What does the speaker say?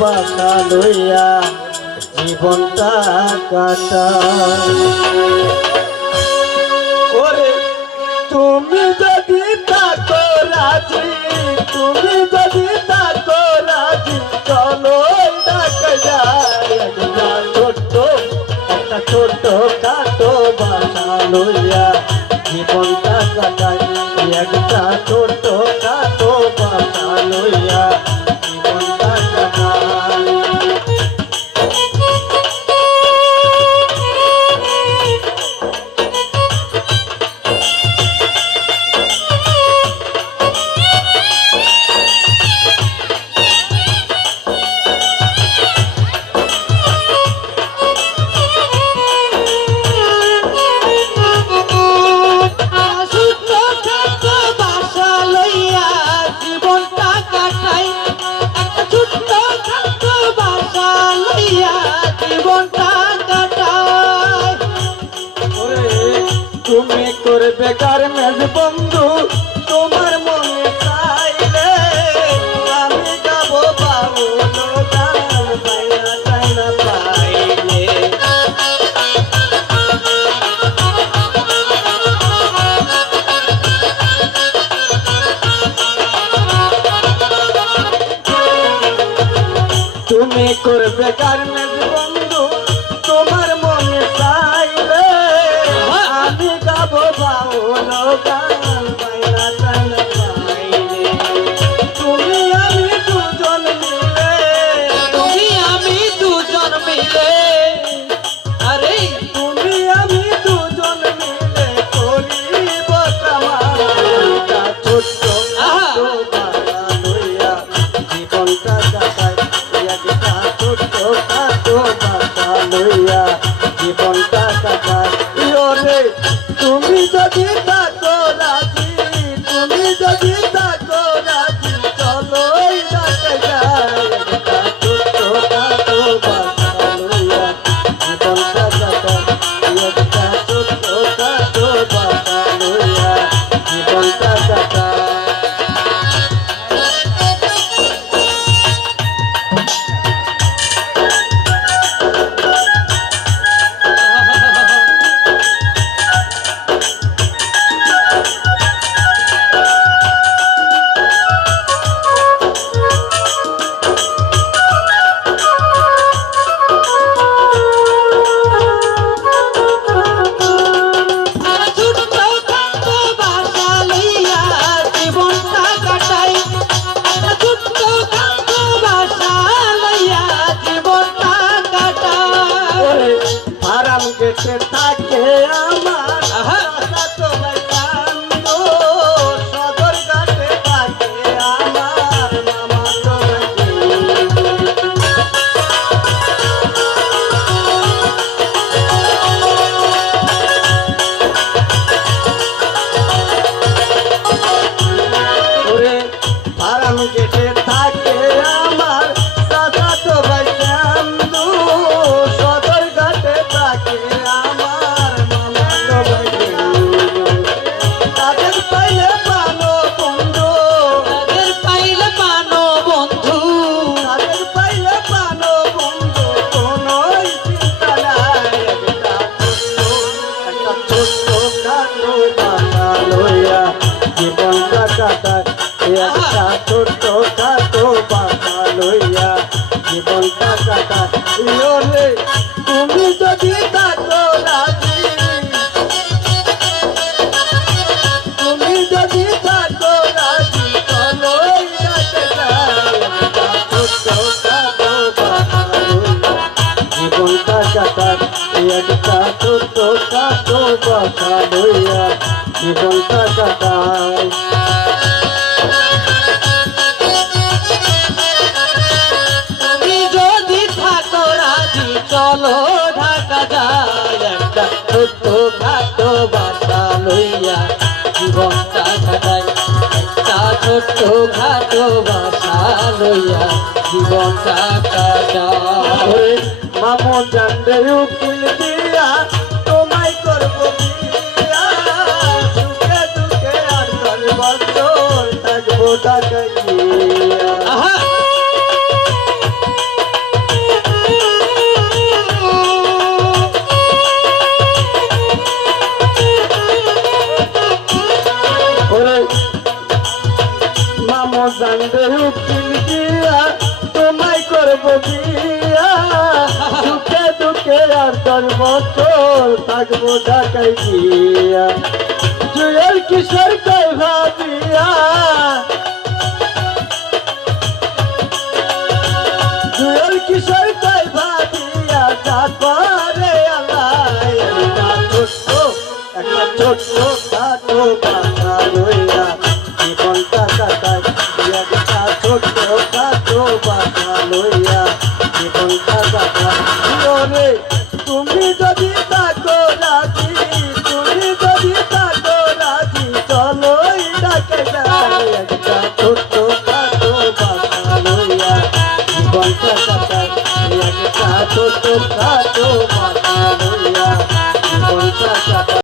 বাসা লইয়া জীবনটা কাটাই। ওরে তুমি যদি থাকো রাজি, তুমি যদি থাকো রাজি, চলো ঢাকা যাই। একটা ছোট্ট খাটো বাসা লইয়া জীবনটা কাটাই। একটা ছোট্ট খাটো বাসা লইয়া জীবনটা কাটাই। তুমি করবে গার্মেন্টস বন্ধু, তোমার মনে চাইলে আমি যাবো বাউল গান পাইনা চাইনা পাইলে। তুমি করবে গার্মেন্টস বন্ধু, তোমার মনে চাইলে আমি গাবো বাউল গান পাইনা চাইনা পাইলে। তুমি আমি দুজন মিলে, তুমি আমি দুজন মিলে, আরে তুমি আমি দুজন মিলে করিব কামাইটা। ছোট্ট খাটো বাসা লইয়া জীবনটা কাটাই। একটা ছোট্ট খাটো বাসা লইয়া জীবনটা কাটাই। ওরে তুমি যদি থাকো রাজি, তুমি যদি থাকো রাজি, চলো ঢাকা যাই। একটা ছোট্ট খাটো বাসা লইয়া জীবনটা কাটাই। একটা ছোট্ট খাটো বাসা লইয়া জীবনটা কাটাই। গেছে থাকে আমার তো ভাই কান্দো, সদর ঘাটে থাকে আমার মামা তো ওরে ফারাম গেছে থাকে আমার চাচা তো ভাই কান্দো, সদর ঘাটে থাকে আমার মামা তো ভাই তাদের পাইলে পানো বন্ধু, তাদের পাইলে পানো বন্ধু, তাদের পাইলে পানো বন্ধু, কোনো চিন্তা নাই। একটা ছোট্ট খাটো বাসা লইয়া জীবনটা কাটায়। একটা ছোট্ট খাটো বাসা লইয়া জীবনটা কাটায়। ওরে তুমি যদি থাকো রাজি, তুমি যদি থাকো রাজি, চলো ঢাকা যাই। একটা ছোট্ট খাটো বাসা লইয়া জীবনটা কাটায়। একটা ছোট্ট খাটো বাসা লইয়া জীবনটা কাটায়। তুমি যদি থাকো রাজি চলো ঢাকা যাই। একটা ছোট্ট খাটো বাসা লইয়া জীবনটা কাটাই। একটা ছোট্ট খাটো বাসা লইয়া জীবনটা কাটাই। মামু জানবে উকিল দিয়া তোমায় করবো বিয়া, সুখে দুঃখে আর 10 বছর থাকবো ঢাকা গিয়া। আহা বছর থাকবো ঢাকায় গিয়া জুয়েল কিশোর কই ভাবিয়া জুয়েল কিশোর কই ভাবিয়া তারপরে আলাই একটা ছোট্ট খাটো বাসা লইয়া জীবনটা কাটাই একটা ছোট্ট খাটো বাসা লইয়া জীবনটা কাটাই রে তুমি যদি থাকো রাজি তুমি যদি থাকো রাজি চলো ডাকে যাই একটা ছোট্ট খাটো বাসা লইয়া জীবনটা কাটাই একটা ছোট্ট খাটো বাসা লইয়া জীবনটা কাটাই